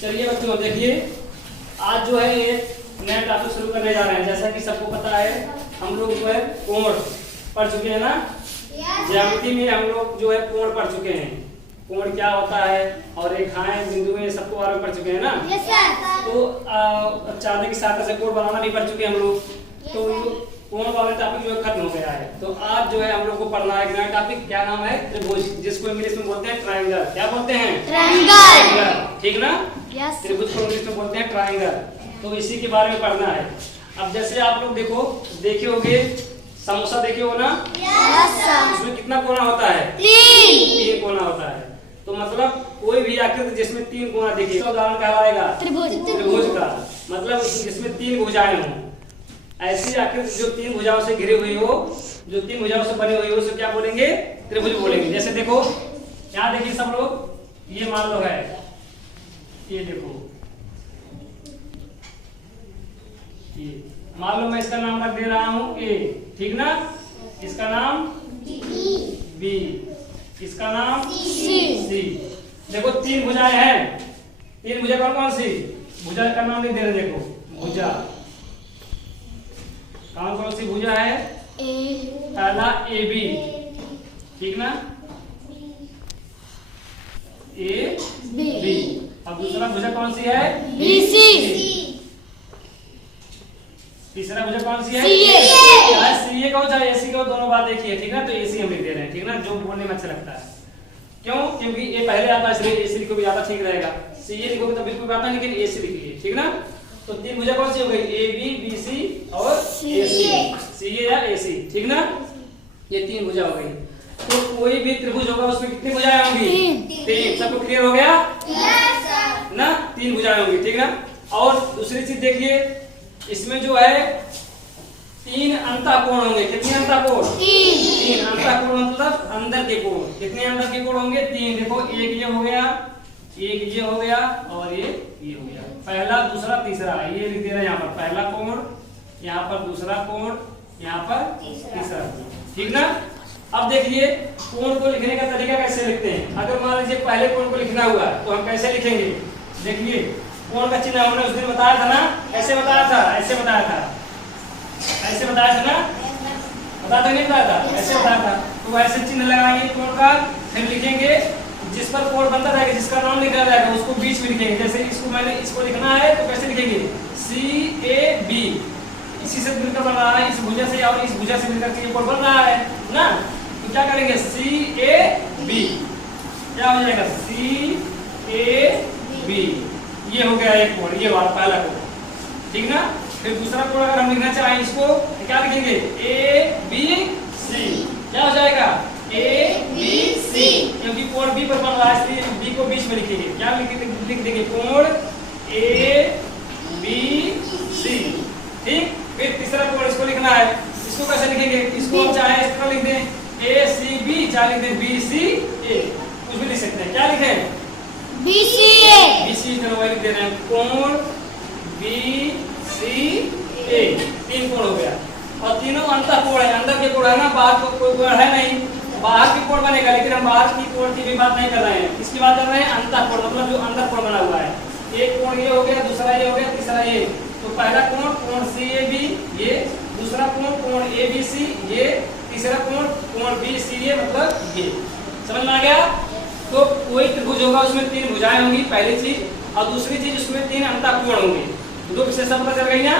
चलिए बच्चों देखिए, आज जो है एक नया टॉपिक शुरू करने जा रहे हैं। जैसा कि सबको पता है, हम लोग जो है कोण पढ़ चुके हैं ना। ज्यामिति में हम लोग जो है कोण पढ़ चुके हैं, कोण क्या होता है और रेखाएं बिंदुएं सबको बारे में पढ़ चुके हैं ना। तो चांदे की सहायता से कोण बनाना भी पढ़ चुके हैं हम लोग। तो कोण वाला टॉपिक जो है खत्म हो गया है। तो आज जो है हम लोग को पढ़ना है एक नया टॉपिक। क्या नाम है? त्रिभुज, जिसको इंग्लिश में बोलते हैं ट्रायंगल। क्या बोलते हैं? ट्रायंगल, ठीक ना। त्रिभुज को इंग्लिश में बोलते हैं ट्रायंगल। तो इसी के बारे में पढ़ना है। अब जैसे आप लोग देखे होंगे समोसा, देखे हो ना। उसमें कितना कोना होता है? 3 कोना होता है। तो मतलब कोई भी आकृति जिसमें 3 कोना, देखिए उदाहरण कहलाएगा त्रिभुज का। मतलब जिसमें 3 भुजाएं हों, ऐसी आकृति जो 3 भुजाओं से घिरी हुई हो, जो 3 भुजाओं से बनी हुई हो, उसे क्या बोलेंगे? त्रिभुज बोलेंगे। जैसे देखो यहाँ देखिए सब लोग, ये मान लो है, ये देखो, ये मान लो मैं इसका नाम रख दे रहा हूं ए, ठीक ना। इसका नाम बी, इसका नाम सी। देखो 3 भुजाएं हैं। 3 भुजा कौन सी? भुजा का नाम लिख दे रहे, देखो भुजा कौन सी भुजा है? पहला ए बी, ठीक ना, ए बी। अब दूसरा भुजा कौन सी है? B C. तीसरा भुजा कौन सी है? सी ए कहो चाहे एसी कहो, दोनों बात एक ही है, ठीक ना। तो एसी हम लिख दे रहे हैं, ठीक ना, जो बोलने में अच्छा लगता है। क्यों? क्योंकि ए पहले आता है, इसलिए एसी लिखो भी ज्यादा ठीक रहेगा। सी ए लिखोगे तो बिल्कुल बात नहीं, लेकिन एसी लिखिए, ठीक ना। तो 3 भुजा कौन सी हो गई? ए बी, बी सी और ए सी। सी ए या ए सी, ठीक ना। ये 3 भुजा हो गई। तो कोई भी त्रिभुज होगा उसमें कितनी भुजाएं होंगी? 3। सबको क्लियर हो गया ना? 3 भुजाएं होंगी, ठीक ना। और दूसरी चीज देखिए, इसमें जो है 3 अंतःकोण होंगे। कितने अंतःकोण? 3 अंतःकोण, मतलब अंदर के कोण। कितने अंदर के कोण होंगे? 3। देखो एक ये हो गया, एक ये हो गया और ये हो गया। पहला, दूसरा, तीसरा, ये लिख दे रहे हैं यहाँ पर। पहला कोण, यहाँ पर दूसरा कोण, यहाँ पर तीसरा, ठीक ना। अब देखिए कोण को लिखने का तरीका कैसे लिखते हैं। अगर मान लीजिए पहले कोण को लिखना हुआ तो हम कैसे लिखेंगे? देखिए कोण का चिन्ह हमने उस दिन बताया था ना। ऐसे बताया था, ऐसे बताया था, ऐसे बताया था ना। बताया था नहीं बताया था? ऐसे बताया था। तो ऐसे चिन्ह लगाएंगे कोण का, फिर लिखेंगे जिस पर कोण बनता रहेगा, जिसका नाम लिखा रहेगा उसको बीच में लिखेंगे। जैसे इसको लिखना है तो कैसे लिखेंगे? सी ए बी। इसी से मिलकर बन रहा है, इस भुजा से और इस भुजा से मिलकर ये कोण बन रहा है ना। तो क्या करेंगे? सी ए बी, क्या हो जाएगा? सी ए बी। ये हो गया एक कोण, ये वाला पहला कोण, ठीक ना। फिर दूसरा कोण अगर हम लिखना चाहें इसको तो क्या लिखेंगे? A B C. क्या हो जाएगा? ए बी सी, क्योंकि कोण बी पर बन रहा है इसलिए बी को बीच में लिखेंगे। क्या लिख देंगे? कोण ए बी सी, ठीक। फिर तीसरा कोण इसको लिखना है, इसको कैसे लिखेंगे? इसको चाहे इस तरह लिख दें ए सी बी, चाहे लिख दें बी सी ए, कुछ भी लिख सकते हैं। क्या लिखें? बी सी ए। बी सी चलो वही लिख दे रहे हैं, कोण बी सी ए। 3 कोण हो गया और तीनों अंतःकोण है, अंदर के कोण है ना, बाहर को कोई कोण है नहीं। बाहर की कोण बनेगा, लेकिन हम बाहर की कोण की भी बात नहीं कर रहे हैं। किसकी बात कर रहे हैं? अंतःकोण, मतलब जो अंदर कोण बना हुआ है। एक कोण ये हो गया, दूसरा ये हो गया, तीसरा ये। तो पहला कोण कोण सी ए बी, ये। दूसरा कोण कोण ए बी सी, ये। तीसरा कोण कोण बी सी ए, मतलब ये। समझ में आ गया? तो कोई त्रिभुज होगा उसमें 3 भुजाएं होंगी, पहली चीज। और दूसरी चीज उसमें 3 अंतःकोण होंगे। 2 विशेषता पता चल गई ना।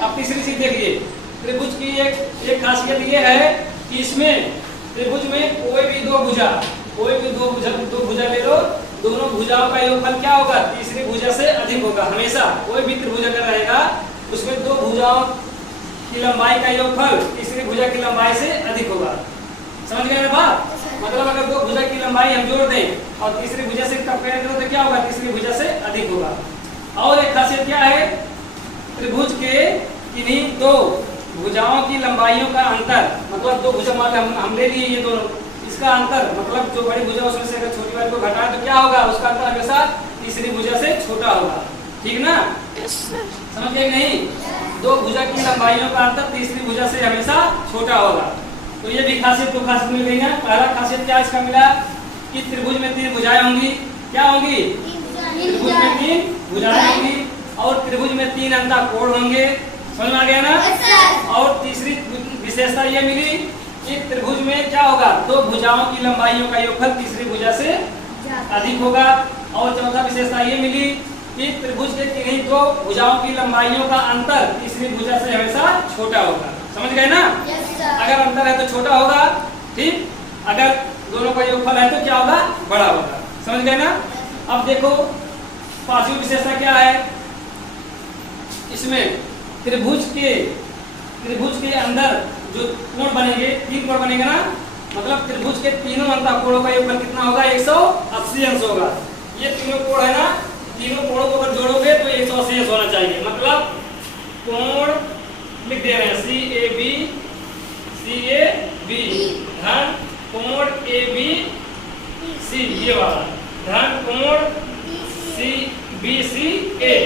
अब तीसरी चीज देखिए, त्रिभुज की एक खासियत ये है कि इसमें त्रिभुज में कोई भी 2 भुजा ले लो, दोनों भुजाओं का योगफल क्या होगा? तीसरी भुजा से अधिक होगा। हमेशा कोई भी त्रिभुज अगर रहेगा उसमें 2 भुजाओं की लंबाई का योगफल तीसरी भुजा की लंबाई से अधिक होगा। समझ गए ना बात? मतलब अगर 2 भुजा की लंबाई हम जोड़ दें और तीसरी भुजा से कंपेयर करो तो क्या होगा? तीसरी भुजा से अधिक होगा। और एक खासियत क्या है? त्रिभुज के किन्हीं 2 भुजाओं की लंबाइयों का अंतर, मतलब 2 भुजा मान हम ले लिए ये दोनों, इसका अंतर मतलब जो बड़ी भुजा उसमें से अगर छोटी वाली को घटाएं तो क्या होगा? उसका अंतर हमेशा तीसरी भुजा से छोटा होगा, ठीक ना। समझ गए नहीं? 2 भुजा की लंबाइयों का अंतर तीसरी भुजा से हमेशा छोटा होगा। तो ये भी खासियत तो खासियत मिल गई है। पहला खासियत क्या इसका मिला कि त्रिभुज में 3 भुजाएं होंगी। क्या होंगी? त्रिभुज में 3 भुजाएं होंगी और त्रिभुज में 3 अंतःकोण होंगे। समझ में आ गया ना। और तीसरी विशेषता ये मिली कि त्रिभुज में क्या होगा, 2 भुजाओं की लंबाइयों का योगफल तीसरी भुजा से अधिक होगा। और चौथा विशेषता ये मिली कि त्रिभुज के किन्हीं 2 भुजाओं की लंबाइयों का अंतर तीसरी भुजा से हमेशा छोटा होगा। समझ गए ना। अगर अंतर है तो छोटा होगा, ठीक, अगर दोनों का योगफल है तो क्या होगा, बड़ा होगा। समझ गए ना। अब देखो पांचवी विशेषता क्या है, इसमें त्रिभुज के अंदर जो कोण बनेंगे, 3 कोण बनेंगे ना, मतलब त्रिभुज के तीनों अंतःकोणों का योगफल कितना होगा, 180 अंश होगा। ये तीनों कोण है ना, तीनों कोणों को अगर जोड़ोगे तो 180 अंश होना चाहिए। मतलब कोण लिख दे रहे हैं CAB धन कोण ABC, ये वाला धन कोण BCA।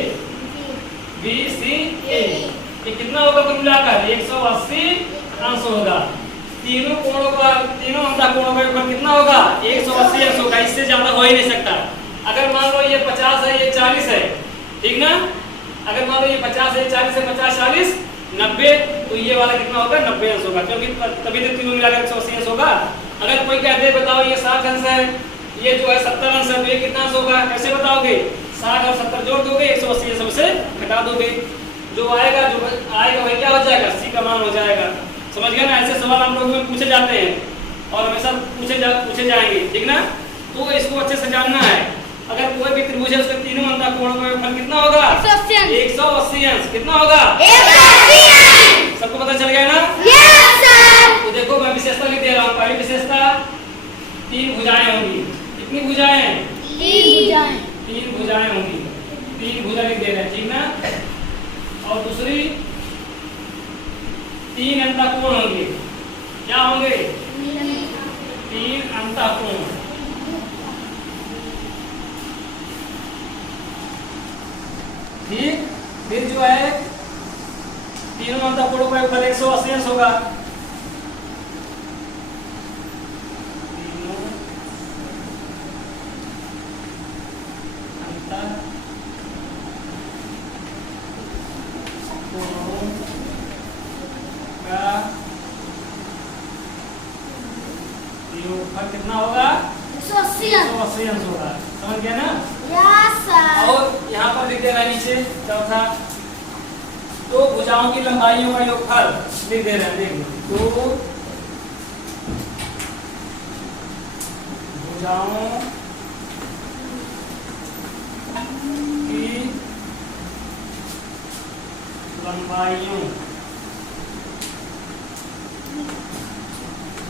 ये कितना होगा कुल मिलाकर, 180 अंश होगा। तीनों कोणों का, तीनों अंतःकोणों का योगफल कितना होगा, 180 अंश होगा। इससे ज्यादा हो ही नहीं सकता। अगर मान लो ये 50 है, ये 40 है, ठीक ना। अगर मान लो ये 50 है, 40 है, 50 40 90, तो ये वाला कितना होगा, 90 अंश होगा, क्योंकि तभी तो तीनों मिलाकर 180 अंश होगा। अगर कोई कहते हैं बताओ ये 60 अंश है, ये जो है 70 अंश है, तो ये कितना अंश होगा, कैसे बताओगे, 60 और 70 जोड़ दोगे, 180 अंश से घटा दोगे, जो आएगा वही क्या हो जाएगा, C का मान हो जाएगा। समझ गए ना। ऐसे सवाल हम लोगों में पूछे जाते हैं और हमेशा पूछे जाएंगे, ठीक ना। तो इसको अच्छे से जानना है। अगर कोई भी त्रिभुज है उसके तीनों अंतःकोणों का योगफल कितना होगा, 180 अंश। कितना होगा, 180 अंश। सबको पता चल गया ना। Yes sir. तो देखो मैं विशेषता लिख दे रहा हूँ। पहली विशेषता 3 भुजाएं होंगी। कितनी भुजाएं, 3 भुजाएं होंगी। 3 भुजा लिख दे रहे हैं, ठीक ना। और दूसरी 3 अंतःकोण होंगे। क्या होंगे, 3 अंतःकोण। ठीक, फिर जो है तीनों अंतःकोणों का योगफल 180 अंश होगा। तीनों अंतःकोणों का योगफल कितना होगा, 180 अंश होगा। समझ गया ना। और यहाँ पर लिख देना नीचे चौथा, 2 भुजाओं की लंबाइयों का योगफल लिख दे रहे हैं। देखो 2 भुजाओं की लंबाइयों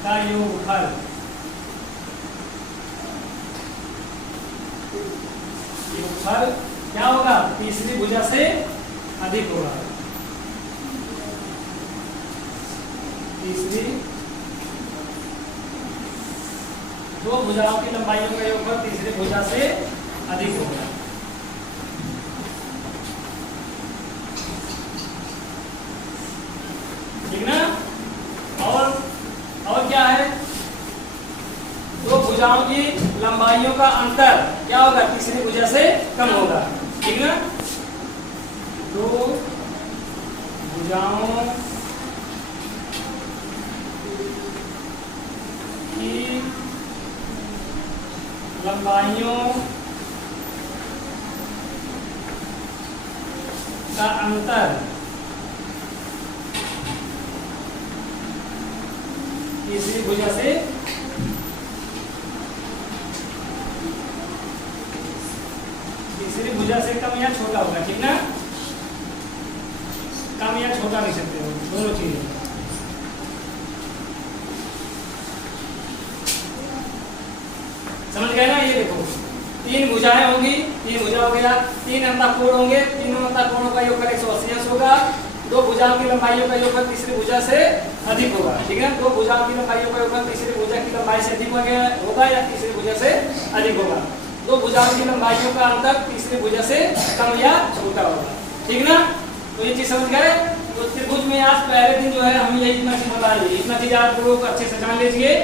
का योगफल क्या होगा, तीसरी भुजा से अधिक होगा। तीसरी 2 भुजाओं की लंबाइयों का योगफल तीसरी भुजा से अधिक होगा। ठीक ना। और क्या है, 2 भुजाओं की लंबाइयों का अंतर क्या होगा, तीसरी भुजा से कम होगा। ठीक ना। 2 भुजाओं की लंबाइयों का अंतर तीसरी भुजा से कम या छोटा होगा। ठीक ना। कम या छोटा लिख सकते हो, दोनों चीजें। समझ गए ना। ये देखो 3 भुजाएं होंगी, 3 भुजा हो गया, 3 अंतःकोण होंगे, तीनों अंतःकोणों का योगफल 180 अंश होगा। 2 भुजाओं की लंबाइयों का योगफल तीसरी भुजा से अधिक होगा। ठीक है। 2 भुजाओं की लंबाइयों का योगफल तीसरी भुजा की लंबाई से अधिक होगा या तीसरी भुजा से अधिक होगा। 2 भुजाओं की लंबाइयों का अंतर तीसरी भुजा से कम या छोटा होगा। ठीक ना। तो ये चीज समझ गए। तो त्रिभुज में आज पहले दिन जो है हम ये इतना चीज बताएंगे, इतना चीज आप लोग अच्छे से जान लीजिए।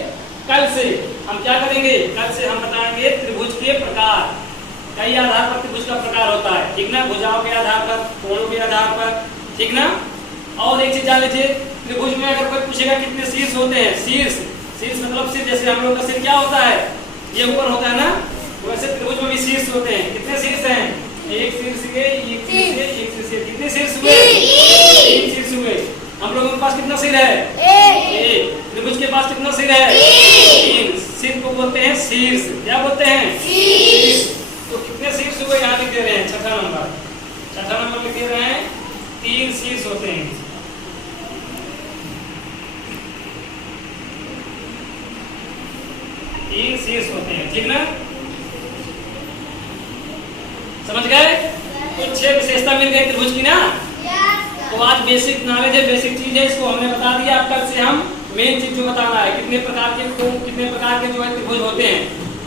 कल से हम क्या करेंगे, कल से हम बताएंगे त्रिभुज के प्रकार, कई आधार पर त्रिभुज का प्रकार होता है। ठीक ना, भुजाओं के आधार पर, कोणों के आधार पर, ठीक ना। और एक चीज जान लीजिए, त्रिभुज में अगर कोई पूछेगा कितने शीर्ष होते हैं, शीर्ष, शीर्ष मतलब सिर, जैसे हम लोग का सिर क्या होता है, ये ऊपर होता है ना, वैसे त्रिभुज में भी शीर्ष होते हैं। कितने शीर्ष हैं, एक शीर्ष के, एक शीर्ष के, एक शीर्ष के, कितने शीर्ष हुए, 3 शीर्ष हुए। हम लोगों के पास कितना सिर है, एक। त्रिभुज के पास कितना सिर है, 3। सिर को बोलते हैं शीर्ष, क्या बोलते हैं, शीर्ष। तो कितने शीर्ष हुए यहाँ लिख दे रहे हैं, छठा नंबर लिख दे रहे हैं, 3 शीर्ष होते हैं। तीन शीर्ष होते हैं, ठीक ना, समझ गए। कुछ 6 विशेषता मिल गई त्रिभुज की ना। तो आज बेसिक नॉलेज है, बेसिक चीज है, इसको हमने बता दिया। अब कल से हम मेन चीज जो बताना है, कितने प्रकार के जो है त्रिभुज होते हैं,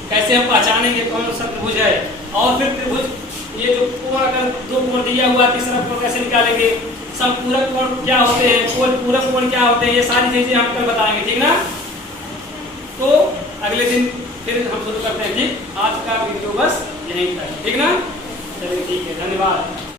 कैसे हम पहचानेंगे कौन सा त्रिभुज है, और फिर त्रिभुज ये जो कोण, अगर 2 कोण दिया हुआ, तीसरा कोण कैसे निकालेंगे, समपूरक कोण क्या होते हैं, पूरक कोण क्या होते हैं, ये सारी चीजें हम कल बताएंगे, ठीक ना। तो अगले दिन फिर हम शुरू करते हैं, ठीक। आज का वीडियो बस यहीं तक, ठीक ना। चलिए ठीक है, धन्यवाद।